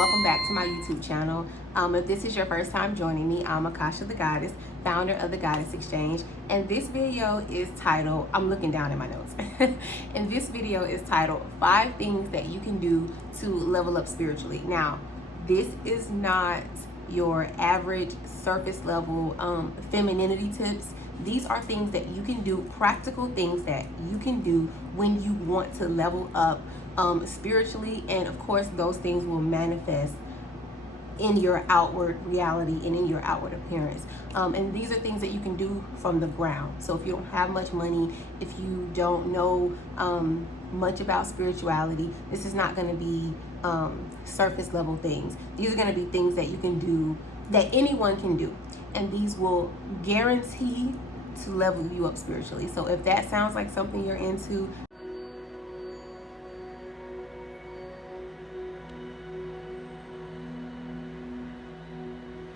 welcome back to my YouTube channel. If this is your first time joining me, I'm Akasha the Goddess, founder of the Goddess Exchange, and this video is titled, I'm looking down at my notes, and this video is titled 5 things that you can do to level up spiritually. Now, this is not your average surface level femininity tips. These are things that you can do, practical things that you can do when you want to level up spiritually, and of course those things will manifest in your outward reality and in your outward appearance. And these are things that you can do from the ground. So if you don't have much money, if you don't know much about spirituality, this is not going to be surface level things. These are going to be things that you can do, that anyone can do, and these will guarantee to level you up spiritually. So if that sounds like something you're into,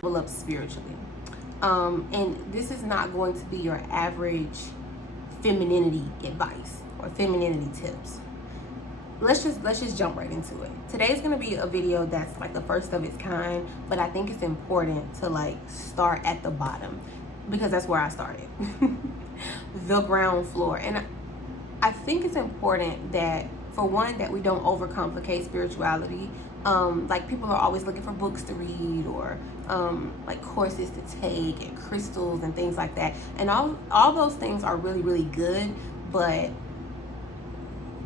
level up spiritually. And this is not going to be your average femininity advice or femininity tips. Let's just jump right into it. Today's gonna be a video that's like the first of its kind, but I think it's important to like start at the bottom because that's where I started. The ground floor. And I think it's important that, for one, that we don't overcomplicate spirituality. Like, people are always looking for books to read or like courses to take and crystals and things like that. And all those things are really, really good, but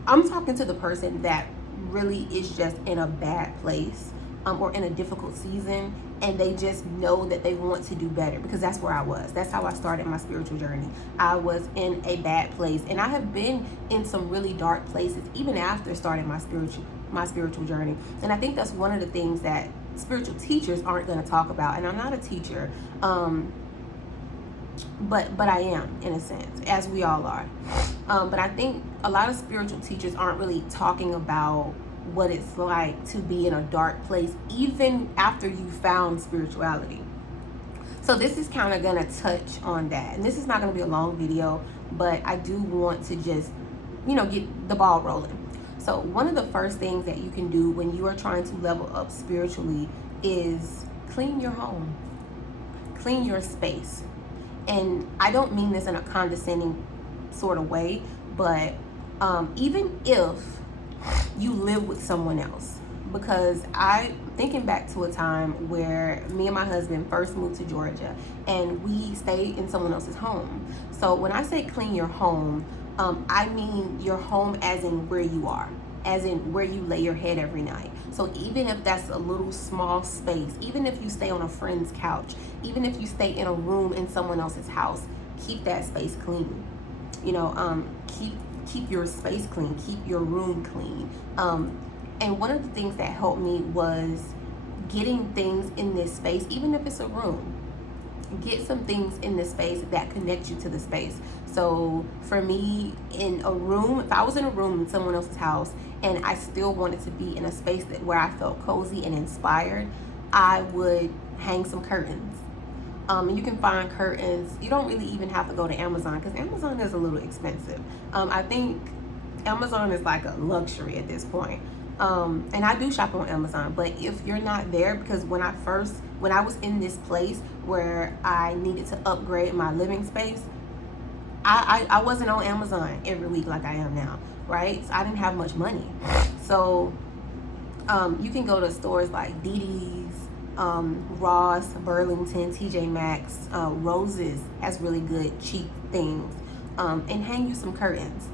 I'm talking to the person that really is just in a bad place or in a difficult season, and they just know that they want to do better, because that's where I was. That's how I started my spiritual journey. I was in a bad place, and I have been in some really dark places even after starting my spiritual journey. And I think that's one of the things that spiritual teachers aren't going to talk about. And I'm not a teacher, but I am, in a sense, as we all are. But I think a lot of spiritual teachers aren't really talking about what it's like to be in a dark place even after you found spirituality. So this is kind of going to touch on that. And this is not going to be a long video, but I do want to just, get the ball rolling. So one of the first things that you can do when you are trying to level up spiritually is clean your home, clean your space. And I don't mean this in a condescending sort of way, but even if you live with someone else, because I thinking back to a time where me and my husband first moved to Georgia and we stayed in someone else's home. So when I say clean your home, I mean your home as in where you are, as in where you lay your head every night. So even if that's a little small space, even if you stay on a friend's couch, even if you stay in a room in someone else's house, keep that space clean. Keep your space clean, keep your room clean. And one of the things that helped me was getting things in this space, even if it's a room. Get some things in the space that connect you to the space. So for me, in a room, if I was in a room in someone else's house and I still wanted to be in a space where I felt cozy and inspired, I would hang some curtains. And you can find curtains. You don't really even have to go to Amazon, because Amazon is a little expensive. I think Amazon is like a luxury at this point. And I do shop on Amazon, but if you're not there, because when I was in this place where I needed to upgrade my living space, I wasn't on Amazon every week like I am now, right? So I didn't have much money. So you can go to stores like DD's, Ross, Burlington, TJ Maxx, Roses has really good cheap things, and hang you some curtains.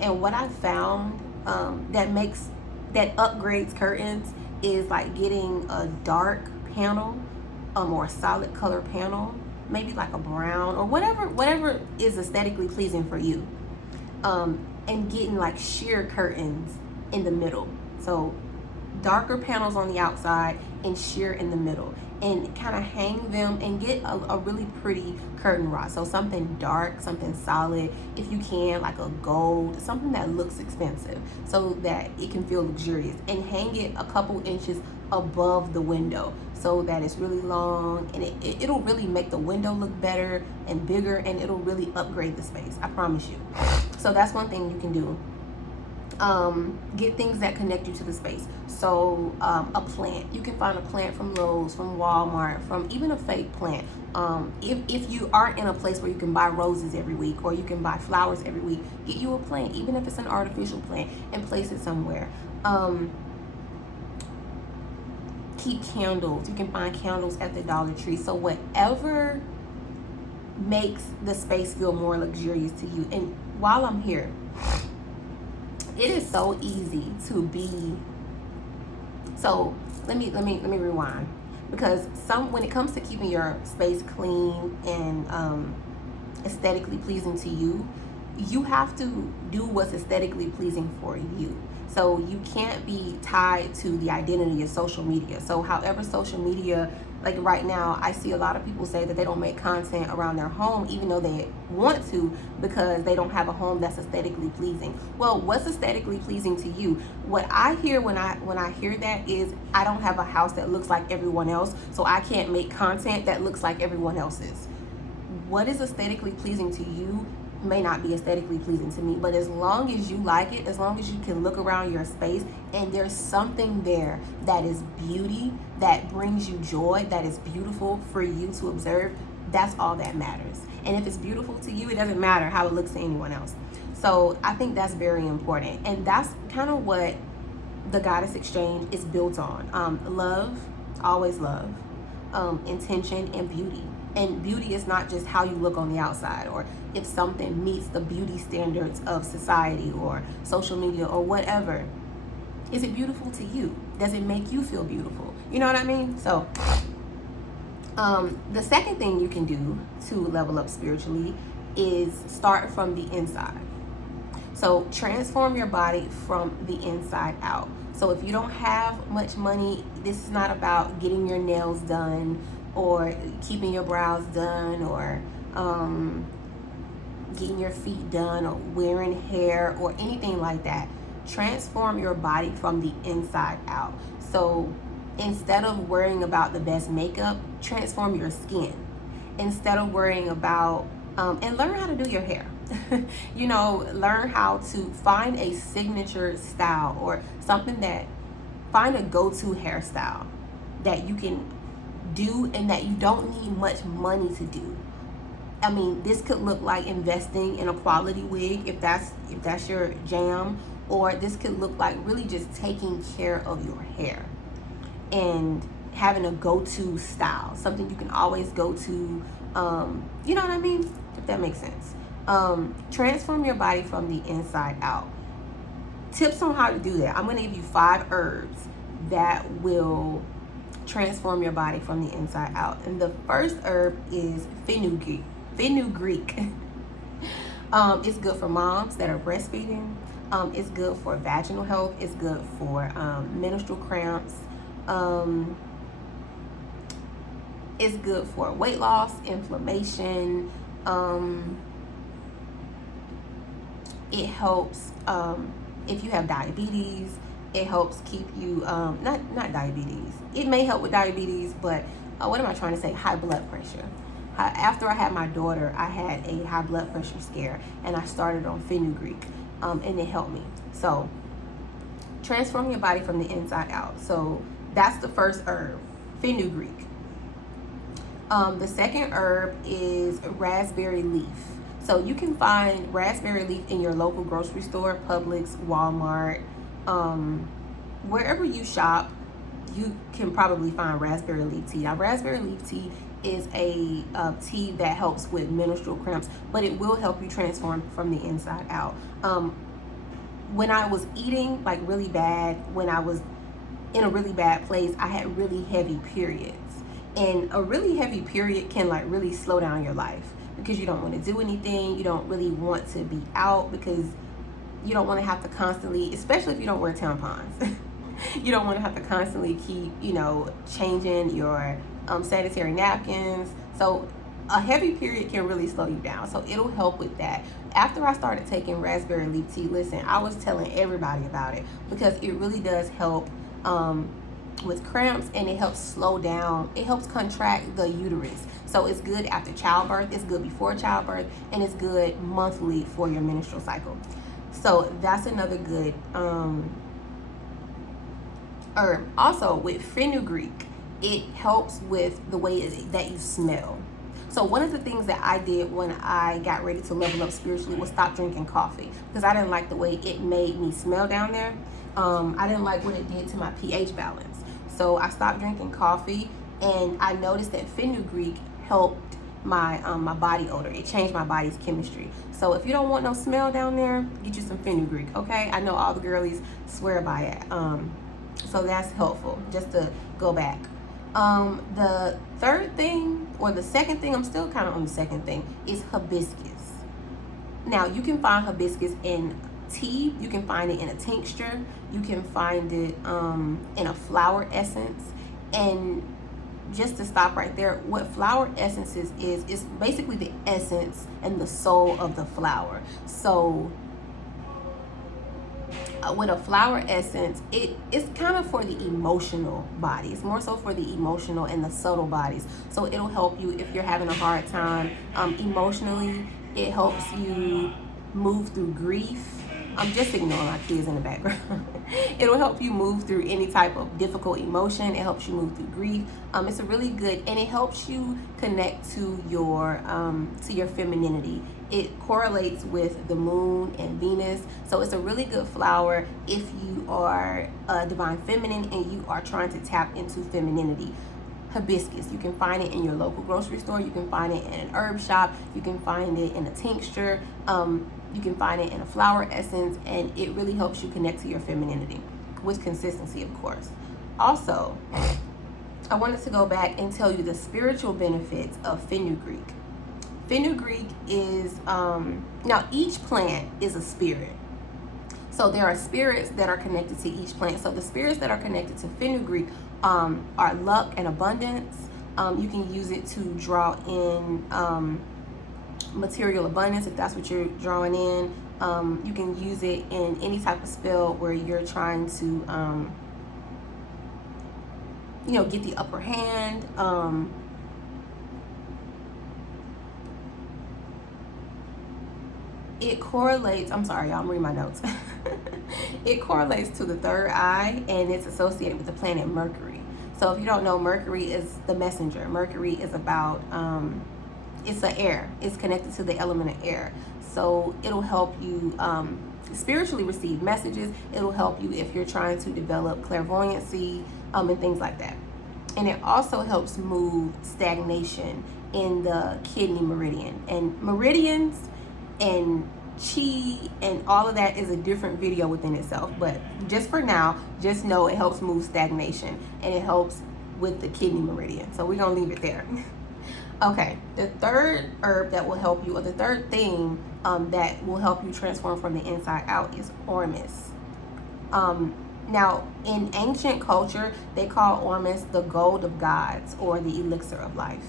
And what I found that upgrades curtains is like getting a dark panel or a solid color panel, maybe like a brown or whatever is aesthetically pleasing for you, and getting like sheer curtains in the middle. So darker panels on the outside and sheer in the middle, and kind of hang them and get a really pretty curtain rod. So something dark, something solid, if you can, like a gold, something that looks expensive so that it can feel luxurious, and hang it a couple inches above the window so that it's really long, and it'll really make the window look better and bigger, and it'll really upgrade the space, I promise you. So that's one thing you can do. Get things that connect you to the space. So a plant, you can find a plant from Lowe's, from Walmart, from even a fake plant. If you aren't in a place where you can buy roses every week or you can buy flowers every week, get you a plant, even if it's an artificial plant, and place it somewhere. Keep candles. You can find candles at the Dollar Tree. So whatever makes the space feel more luxurious to you. And while I'm here, it is so easy to be. So let me rewind, because when it comes to keeping your space clean and aesthetically pleasing to you, you have to do what's aesthetically pleasing for you. So you can't be tied to the identity of social media. So however social media, like right now, I see a lot of people say that they don't make content around their home, even though they want to, because they don't have a home that's aesthetically pleasing. Well, what's aesthetically pleasing to you? What I hear when I hear that is, I don't have a house that looks like everyone else, so I can't make content that looks like everyone else's. What is aesthetically pleasing to you may not be aesthetically pleasing to me, but as long as you like it, as long as you can look around your space and there's something there that is beauty, that brings you joy, that is beautiful for you to observe, that's all that matters. And if it's beautiful to you, it doesn't matter how it looks to anyone else. So I think that's very important, and that's kind of what the Goddess Exchange is built on. Love, always love, intention, and beauty. And beauty is not just how you look on the outside, or if something meets the beauty standards of society or social media or whatever. Is it beautiful to you? Does it make you feel beautiful? You know what I mean? So the second thing you can do to level up spiritually is start from the inside. So transform your body from the inside out. So if you don't have much money, this is not about getting your nails done or keeping your brows done or getting your feet done or wearing hair or anything like that. Transform your body from the inside out. So instead of worrying about the best makeup, transform your skin. Instead of worrying about, and learn how to do your hair. You know, learn how to find a signature style or something find a go-to hairstyle that you can do and that you don't need much money to do. I mean, this could look like investing in a quality wig if that's your jam, or this could look like really just taking care of your hair and having a go-to style, something you can always go to. You know what I mean? If that makes sense. Transform your body from the inside out. Tips on how to do that. I'm going to give you 5 herbs that will transform your body from the inside out. And the first herb is fenugreek. It's good for moms that are breastfeeding. It's good for vaginal health. It's good for menstrual cramps. It's good for weight loss, inflammation. It helps if you have diabetes. It helps keep you not diabetes. It may help with diabetes, but what am I trying to say? High blood pressure. After I had my daughter, I had a high blood pressure scare, and I started on fenugreek, and it helped me. So transform your body from the inside out. So that's the first herb, fenugreek. The second herb is raspberry leaf. So you can find raspberry leaf in your local grocery store, Publix, Walmart, wherever you shop. You can probably find raspberry leaf tea. Now, raspberry leaf tea is a tea that helps with menstrual cramps, but it will help you transform from the inside out. When I was eating like really bad, when I was in a really bad place, I had really heavy periods. And a really heavy period can like really slow down your life, because you don't want to do anything. You don't really want to be out, because you don't want to have to constantly, especially if you don't wear tampons, you don't want to have to constantly keep, changing your sanitary napkins. So a heavy period can really slow you down. So it'll help with that. After I started taking raspberry leaf tea, listen, I was telling everybody about it, because it really does help with cramps, and it helps slow down. It helps contract the uterus. So it's good after childbirth, it's good before childbirth, and it's good monthly for your menstrual cycle. So that's another good herb. Also with fenugreek, it helps with the way that you smell. So one of the things that I did when I got ready to level up spiritually was stop drinking coffee, because I didn't like the way it made me smell down there. I didn't like what it did to my pH balance. So I stopped drinking coffee, and I noticed that fenugreek helped my my body odor. It changed my body's chemistry. So if you don't want no smell down there, get you some fenugreek, okay? I know all the girlies swear by it. So that's helpful, just to go back. The third thing, or the second thing, I'm still kind of on the second thing, is hibiscus. Now, you can find hibiscus in tea, you can find it in a tincture, you can find it in a flower essence. And just to stop right there, what flower essences is basically the essence and the soul of the flower. So with a flower essence, it's kind of for the emotional body. It's more so for the emotional and the subtle bodies. So it'll help you if you're having a hard time emotionally. It helps you move through grief. I'm just ignoring my kids in the background. It'll help you move through any type of difficult emotion. It helps you move through grief. It's a really good, and it helps you connect to your femininity. It correlates with the moon and Venus. So it's a really good flower if you are a divine feminine and you are trying to tap into femininity. Hibiscus, you can find it in your local grocery store. You can find it in an herb shop. You can find it in a tincture. You can find it in a flower essence, and it really helps you connect to your femininity with consistency, of course. Also, I wanted to go back and tell you the spiritual benefits of fenugreek. Fenugreek is, now each plant is a spirit. So there are spirits that are connected to each plant. So the spirits that are connected to fenugreek are luck and abundance. You can use it to draw in material abundance if that's what you're drawing in. You can use it in any type of spell where you're trying to get the upper hand. It correlates, I'm sorry y'all, I'm reading my notes. It correlates to the third eye, and it's associated with the planet Mercury. So if you don't know, Mercury is the messenger. Mercury is about it's an air. It's connected to the element of air. So it'll help you spiritually receive messages. It'll help you if you're trying to develop clairvoyancy and things like that. And it also helps move stagnation in the kidney meridian. And meridians and chi and all of that is a different video within itself. But just for now, just know it helps move stagnation, and it helps with the kidney meridian. So we're going to leave it there. Okay, the third herb that will help you, or the third thing that will help you transform from the inside out, is ormus. Now, in ancient culture, they call ormus the gold of gods, or the elixir of life.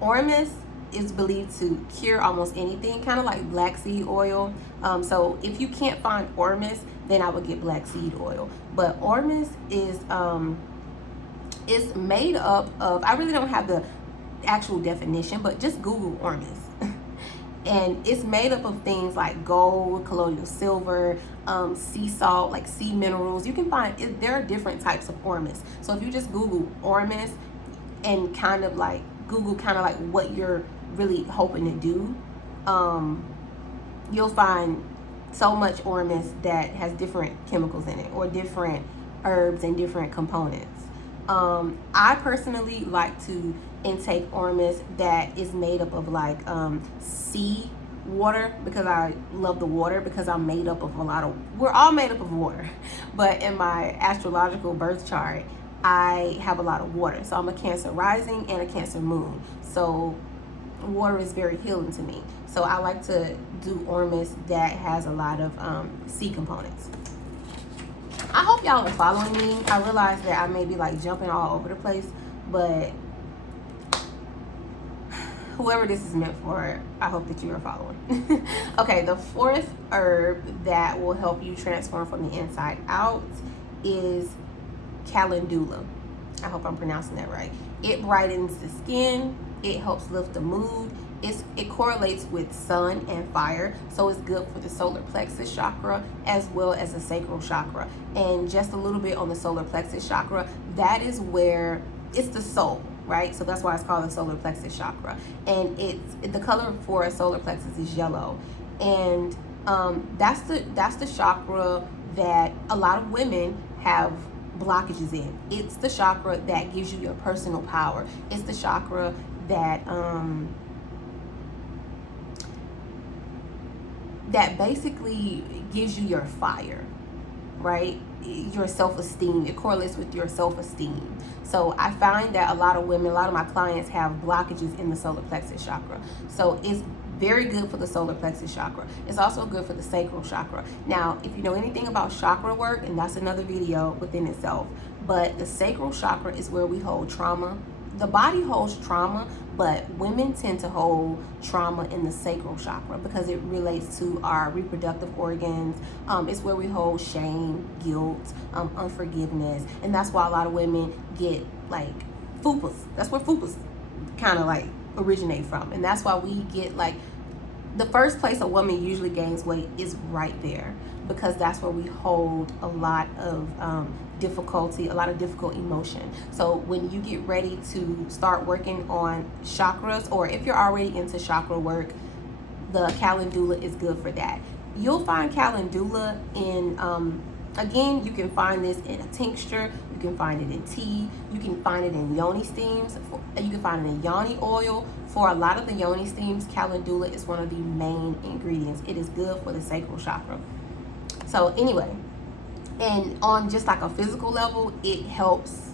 Ormus is believed to cure almost anything, kind of like black seed oil. So if you can't find ormus, then I would get black seed oil. But ormus is made up of, I really don't have the actual definition, but just Google ormus. And it's made up of things like gold, colloidal silver, sea salt, like sea minerals. You can find there are different types of ormus. So if you just Google ormus and kind of like what you're really hoping to do, you'll find so much ormus that has different chemicals in it, or different herbs and different components. I personally like to intake ormus that is made up of like sea water, because I love the water, because I'm made up of we're all made up of water. But in my astrological birth chart, I have a lot of water. So I'm a Cancer rising and a Cancer moon. So water is very healing to me. So I like to do ormus that has a lot of sea components. I hope y'all are following me. I realize that I may be like jumping all over the place, but whoever this is meant for, I hope that you are following. Okay, the fourth herb that will help you transform from the inside out is Calendula. I hope I'm pronouncing that right. It brightens the skin. It helps lift the mood. it correlates with sun and fire, so it's good for the solar plexus chakra as well as the sacral chakra. And just a little bit on the solar plexus chakra, that is where it's the soul, right? So that's why it's called the solar plexus chakra. And the color for a solar plexus is yellow, and that's the chakra that a lot of women have blockages in. It's the chakra that gives you your personal power. It's the chakra that that basically gives you your fire, right? Your self-esteem. It correlates with your self-esteem. So I find that a lot of women, a lot of my clients have blockages in the solar plexus chakra. So it's very good for the solar plexus chakra. It's also good for the sacral chakra. Now, if you know anything about chakra work, and that's another video within itself, but the sacral chakra is where we hold trauma. The body holds trauma, but women tend to hold trauma in the sacral chakra because it relates to our reproductive organs. It's where we hold shame, guilt, unforgiveness, and that's why a lot of women get like fupas. That's where fupas kind of like originate from, and that's why we get like the first place a woman usually gains weight is right there, because that's where we hold a lot of difficulty, a lot of difficult emotion. So when you get ready to start working on chakras, or if you're already into chakra work, the Calendula is good for that. You'll find Calendula in again, you can find this in a tincture, you can find it in tea, you can find it in yoni steams, you can find it in yoni oil. For a lot of the yoni steams, Calendula is one of the main ingredients. It is good for the sacral chakra. So anyway, and on just like a physical level, it helps.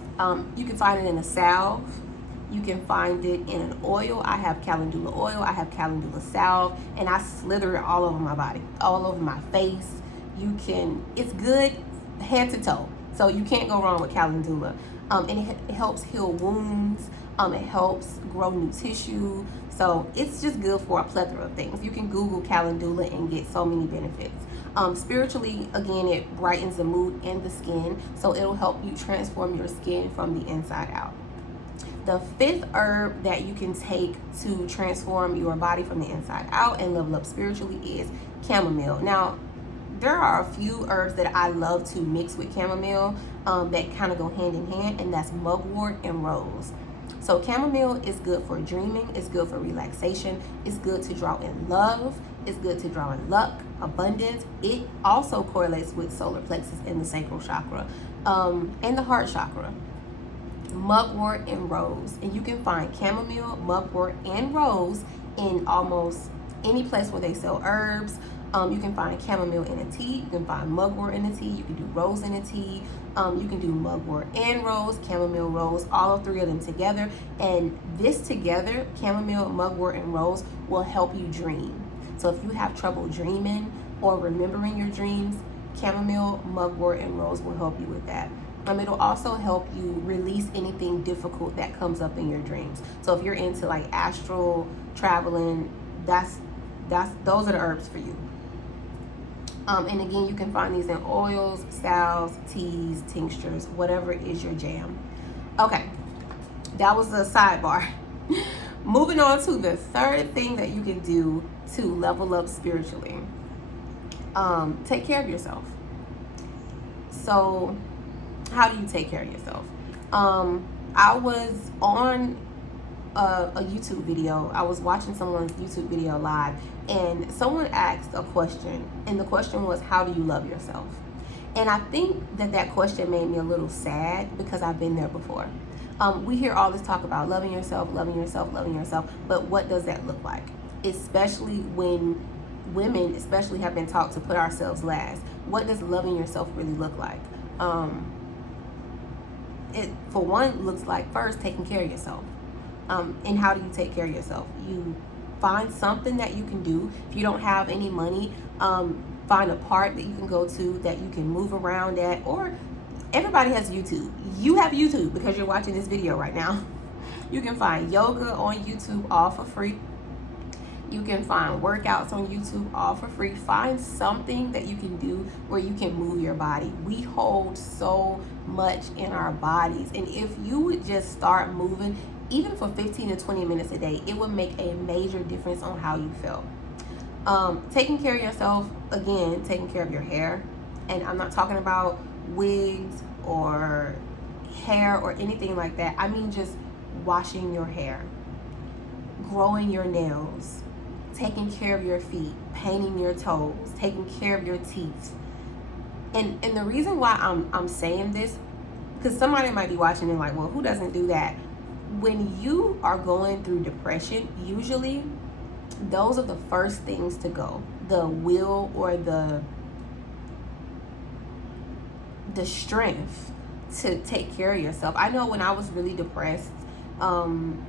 You can find it in a salve. You can find it in an oil. I have Calendula oil, I have Calendula salve, and I slither it all over my body, all over my face. It's good head to toe. So you can't go wrong with Calendula. And it helps heal wounds. It helps grow new tissue. So it's just good for a plethora of things. You can Google Calendula and get so many benefits. Spiritually, again, it brightens the mood and the skin. So it'll help you transform your skin from the inside out. The fifth herb that you can take to transform your body from the inside out and level up spiritually is chamomile. Now, there are a few herbs that I love to mix with chamomile that kind of go hand in hand, and that's mugwort and rose. So chamomile is good for dreaming, it's good for relaxation, it's good to draw in love, it's good to draw in luck, abundance. It also correlates with solar plexus and the sacral chakra and the heart chakra. Mugwort and rose. And you can find chamomile, mugwort, and rose in almost any place where they sell herbs. You can find chamomile in a tea, you can find mugwort in a tea, you can do rose in a tea, you can do mugwort and rose, chamomile, rose, all three of them together. And this together, chamomile, mugwort, and rose, will help you dream. So if you have trouble dreaming or remembering your dreams, chamomile, mugwort, and rose will help you with that. It'll also help you release anything difficult that comes up in your dreams. So if you're into like astral traveling, those are the herbs for you. And again, you can find these in oils, salves, teas, tinctures, whatever is your jam. Okay, that was the sidebar. Moving on to the third thing that you can do to level up spiritually. Take care of yourself. So how do you take care of yourself? I was on a YouTube video. I was watching someone's YouTube video live, and someone asked a question, and the question was, how do you love yourself? And I think that question made me a little sad, because I've been there before. We hear all this talk about loving yourself, but what does that look like? Especially when women especially have been taught to put ourselves last. What does loving yourself really look like? It, for one, looks like first taking care of yourself. And how do you take care of yourself? You find something that you can do. If you don't have any money, find a park that you can go to, that you can move around at. Or everybody has YouTube. You have YouTube because you're watching this video right now. You can find yoga on YouTube all for free. You can find workouts on YouTube all for free. Find something that you can do where you can move your body. We hold so much in our bodies, and if you would just start moving, even for 15 to 20 minutes a day, it would make a major difference on how you feel. Taking care of yourself, again, taking care of your hair, and I'm not talking about wigs or hair or anything like that. I mean just washing your hair, growing your nails, taking care of your feet, painting your toes, taking care of your teeth. And the reason why I'm saying this, because somebody might be watching and like, well, who doesn't do that? When you are going through depression, usually those are the first things to go. The will or the strength to take care of yourself. I know when I was really depressed, I'm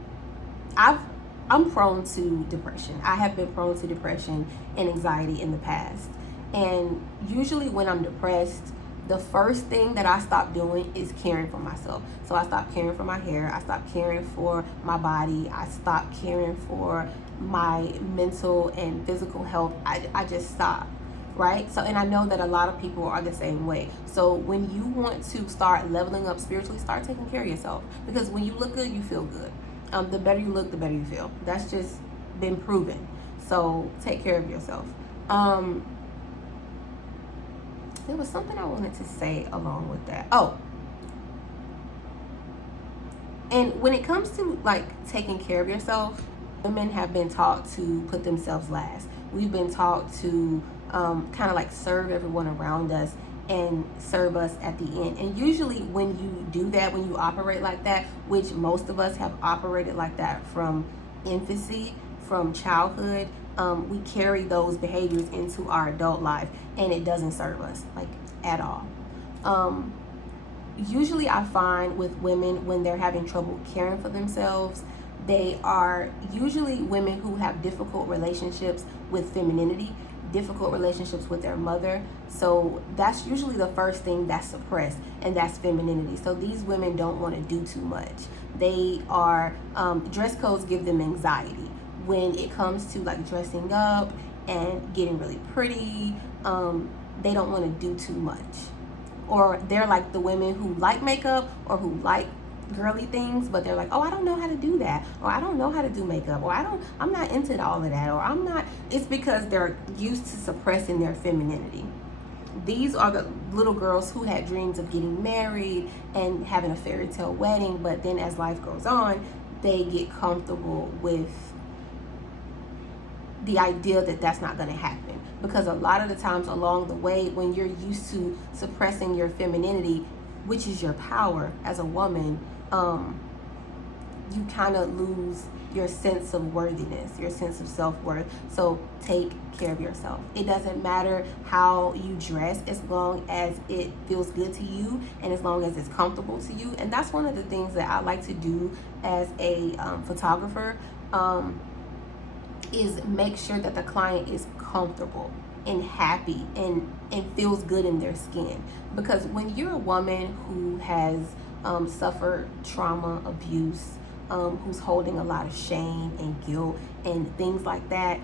prone to depression. I have been prone to depression and anxiety in the past. And usually when I'm depressed, the first thing that I stop doing is caring for myself. So I stopped caring for my hair. I stopped caring for my body. I stopped caring for my mental and physical health. I just stopped, right? So, and I know that a lot of people are the same way. So when you want to start leveling up spiritually, start taking care of yourself. Because when you look good, you feel good. The better you look, the better you feel. That's just been proven. So take care of yourself. There was something I wanted to say along with that. Oh, and when it comes to like taking care of yourself, women have been taught to put themselves last. We've been taught to kind of like serve everyone around us and serve us at the end. And usually when you do that, when you operate like that, which most of us have operated like that from infancy, from childhood, we carry those behaviors into our adult life, and it doesn't serve us like at all. Usually I find with women, when they're having trouble caring for themselves, they are usually women who have difficult relationships with femininity, difficult relationships with their mother. So that's usually the first thing that's suppressed, and that's femininity. So these women don't want to do too much. They are, dress codes give them anxiety. When it comes to like dressing up and getting really pretty, they don't want to do too much. Or they're like the women who like makeup or who like girly things, but they're like, oh, I don't know how to do that, or I don't know how to do makeup, or I'm not into all of that, or I'm not. It's because they're used to suppressing their femininity. These are the little girls who had dreams of getting married and having a fairy tale wedding, but then as life goes on, they get comfortable with the idea that that's not going to happen, because a lot of the times along the way, when you're used to suppressing your femininity, which is your power as a woman, you kind of lose your sense of worthiness, your sense of self-worth. So take care of yourself. It doesn't matter how you dress, as long as it feels good to you and as long as it's comfortable to you. And that's one of the things that I like to do as a photographer, is make sure that the client is comfortable and happy and feels good in their skin. Because when you're a woman who has suffered trauma, abuse, who's holding a lot of shame and guilt and things like that,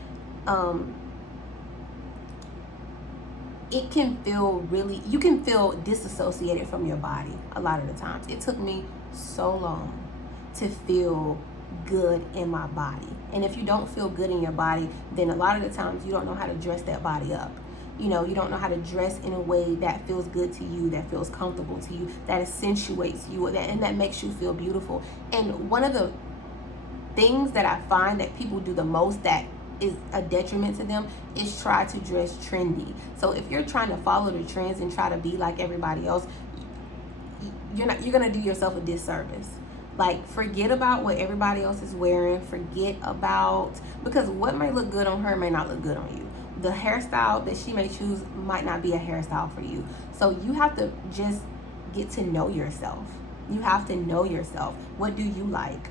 it can feel really, you can feel disassociated from your body a lot of the times. It took me so long to feel good in my body. And if you don't feel good in your body, then a lot of the times you don't know how to dress that body up. You know, you don't know how to dress in a way that feels good to you, that feels comfortable to you, that accentuates you, and that makes you feel beautiful. And one of the things that I find that people do the most that is a detriment to them is try to dress trendy. So if you're trying to follow the trends and try to be like everybody else, you're gonna do yourself a disservice. Like, forget about what everybody else is wearing. Forget about, because what may look good on her may not look good on you. The hairstyle that she may choose might not be a hairstyle for you. So you have to just get to know yourself. You have to know yourself. What do you like?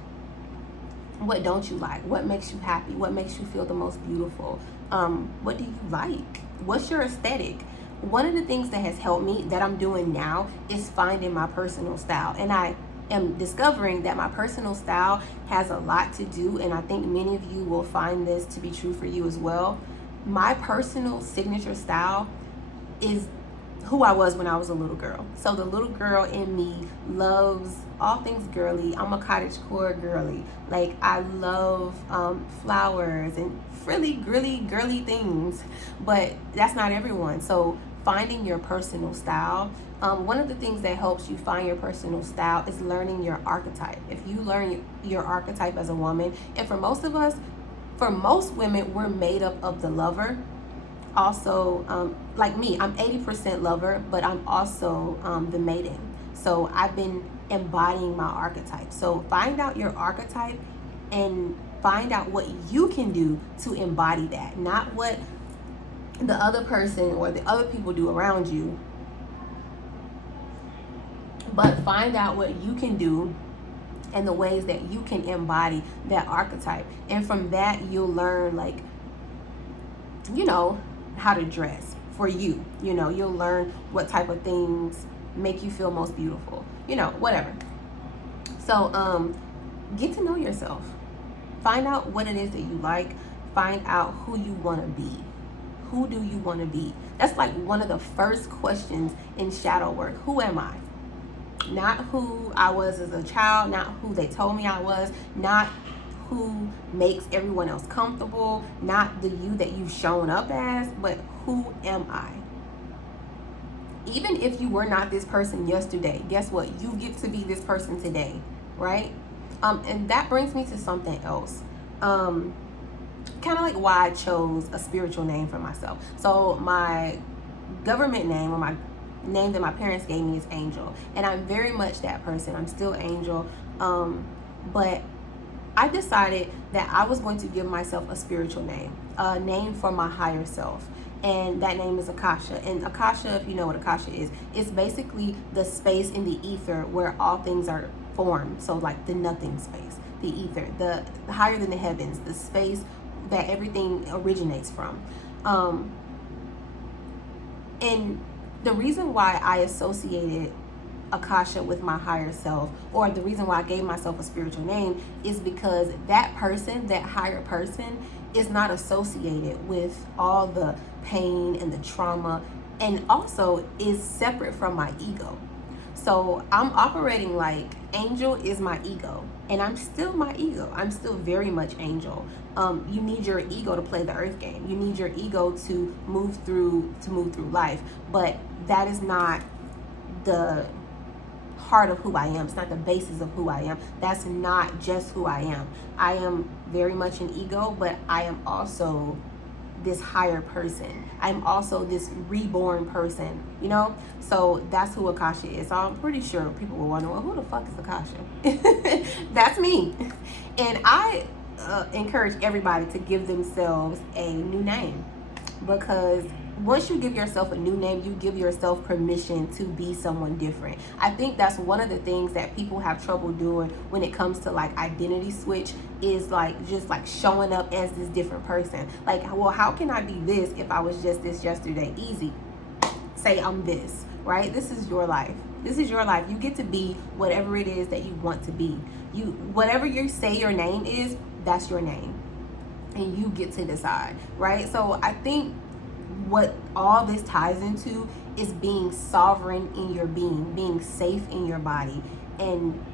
What don't you like? What makes you happy? What makes you feel the most beautiful? What do you like? What's your aesthetic? One of the things that has helped me, that I'm doing now, is finding my personal style. And I am discovering that my personal style has a lot to do, and I think many of you will find this to be true for you as well. My personal signature style is who I was when I was a little girl. So the little girl in me loves all things girly. I'm a cottagecore girly. Like, I love flowers and frilly, girly things, but that's not everyone. So finding your personal style, one of the things that helps you find your personal style is learning your archetype. If you learn your archetype as a woman, and for most of us, for most women, we're made up of the lover. Also, like me, I'm 80% lover, but I'm also the maiden. So I've been embodying my archetype. So find out your archetype and find out what you can do to embody that, not what the other person or the other people do around you, but find out what you can do and the ways that you can embody that archetype. And from that, you'll learn, like, how to dress for you. You'll learn what type of things make you feel most beautiful, whatever. So get to know yourself. Find out what it is that you like. Find out who you want to be. Who do you want to be? That's like one of the first questions in shadow work. Who am I? Not who I was as a child, not who they told me I was, not who makes everyone else comfortable, not the you that you've shown up as, but who am I? Even if you were not this person yesterday, guess what? You get to be this person today, right? And that brings me to something else. Kind of like why I chose a spiritual name for myself. So my government name, or my name that my parents gave me, is Angel, and I'm very much that person. I'm still Angel, but I decided that I was going to give myself a spiritual name, a name for my higher self, and that name is Akasha. And Akasha, if you know what Akasha is, it's basically the space in the ether where all things are formed. So like the nothing space, the ether, the higher than the heavens, the space that everything originates from. And the reason why I associated Akasha with my higher self, or the reason why I gave myself a spiritual name, is because that person, that higher person, is not associated with all the pain and the trauma, and also is separate from my ego. So I'm operating like Angel is my ego, and I'm still my ego. I'm still very much Angel. You need your ego to play the earth game. You need your ego to move through life, but that is not the heart of who I am. It's not the basis of who I am. That's not just who I am. I am very much an ego, but I am also this higher person. I'm also this reborn person, So that's who Akasha is. So I'm pretty sure people will wonder, well, who the fuck is Akasha? That's me. And I encourage everybody to give themselves a new name, because once you give yourself a new name, you give yourself permission to be someone different. I think that's one of the things that people have trouble doing when it comes to like identity switch, is like just like showing up as this different person. Like, well, how can I be this if I was just this yesterday? Easy. Say I'm this, right? This is your life. This is your life. You get to be whatever it is that you want to be. Whatever you say your name is, that's your name. And you get to decide, right? So I think what all this ties into is being sovereign in your being safe in your body, and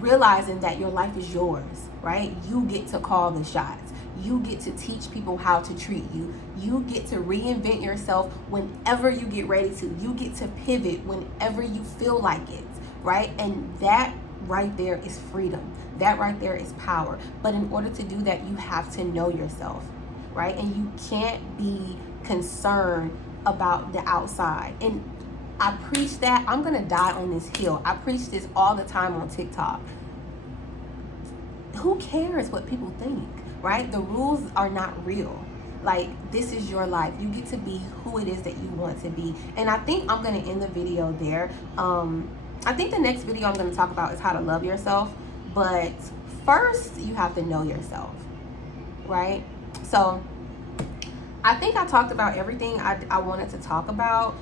realizing that your life is yours, right? You get to call the shots. You get to teach people how to treat you. You get to reinvent yourself whenever you get ready to. You get to pivot whenever you feel like it, right? And that right there is freedom. That right there is power. But in order to do that, you have to know yourself, right? And you can't be concerned about the outside. And I preach that. I'm gonna die on this hill. I preach this all the time on TikTok. Who cares what people think, right? The rules are not real. Like, this is your life. You get to be who it is that you want to be. And I think I'm gonna end the video there. I think the next video I'm gonna talk about is how to love yourself. But first, you have to know yourself, right? So I think I talked about everything I wanted to talk about.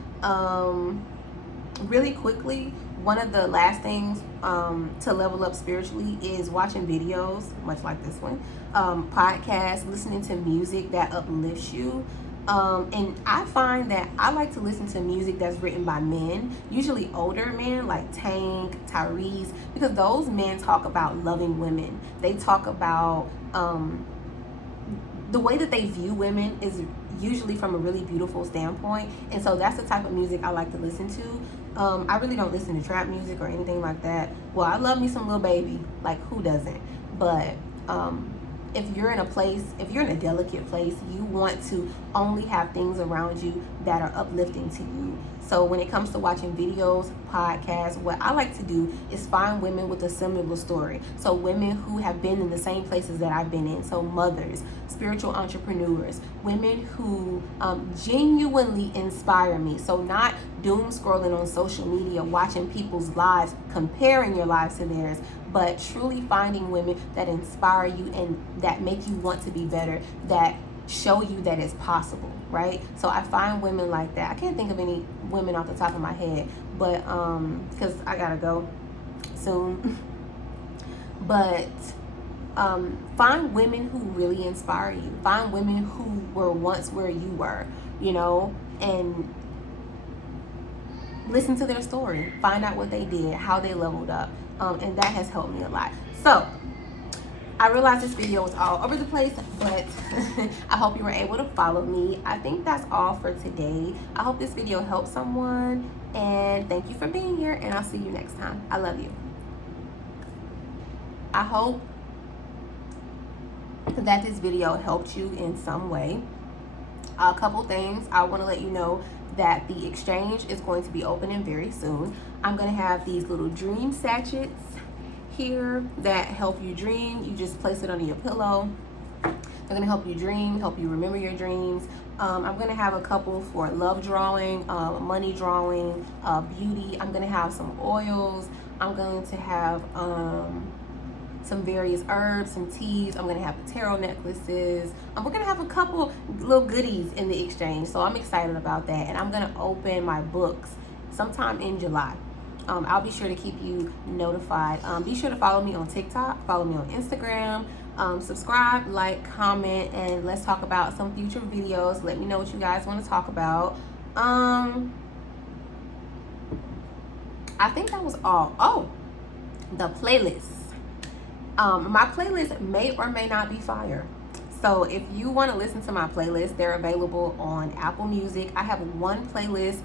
Really quickly, one of the last things to level up spiritually is watching videos, much like this one, podcasts, listening to music that uplifts you. And I find that I like to listen to music that's written by men, usually older men like Tank, Tyrese, because those men talk about loving women. They talk about the way that they view women is usually from a really beautiful standpoint, and so that's the type of music I like to listen to. I really don't listen to trap music or anything like that. Well, I love me some Lil Baby, like who doesn't? But if you're in a place, if you're in a delicate place, you want to only have things around you that are uplifting to you. So when it comes to watching videos, podcasts, what I like to do is find women with a similar story. So women who have been in the same places that I've been in. So mothers, spiritual entrepreneurs, women who genuinely inspire me. So not doom scrolling on social media, watching people's lives, comparing your lives to theirs, but truly finding women that inspire you and that make you want to be better, that show you that it's possible, right? So I find women like that. I can't think of any women off the top of my head, but because I gotta go soon. But find women who really inspire you. Find women who were once where you were, you know, and listen to their story. Find out what they did, how they leveled up, and that has helped me a lot. So I realized this video was all over the place, but I hope you were able to follow me. I think that's all for today. I hope this video helped someone, and thank you for being here, and I'll see you next time. I love you. I hope that this video helped you in some way. A couple things. I want to let you know that the exchange is going to be opening very soon. I'm going to have these little dream sachets here that help you dream. You just place it under your pillow. They're going to help you dream, help you remember your dreams. I'm going to have a couple for love drawing, money drawing, beauty. I'm going to have some oils. I'm going to have some various herbs, some teas. I'm going to have the tarot necklaces. We're going to have a couple little goodies in the exchange. So I'm excited about that. And I'm going to open my books sometime in July. I'll be sure to keep you notified. Be sure to follow me on TikTok, follow me on Instagram, subscribe, like, comment, and let's talk about some future videos. Let me know what you guys want to talk about. I think that was all. Oh, the playlist. My playlist may or may not be fire. So if you want to listen to my playlist, they're available on Apple Music. I have one playlist,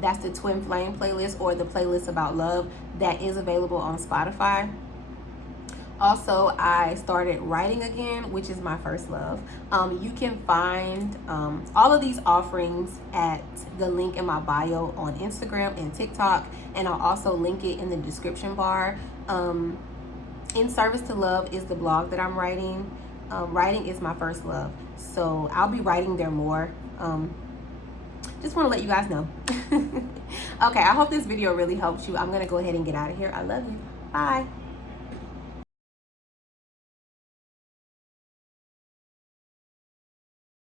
that's the Twin Flame playlist, or the playlist about love, that is available on Spotify. Also, I started writing again, which is my first love. You can find all of these offerings at the link in my bio on Instagram and TikTok, and I'll also link it in the description bar. In Service to Love is the blog that I'm writing. Writing is my first love, so I'll be writing there more. Just want to let you guys know. Okay, I hope this video really helped you. I'm gonna go ahead and get out of here. I love you. Bye.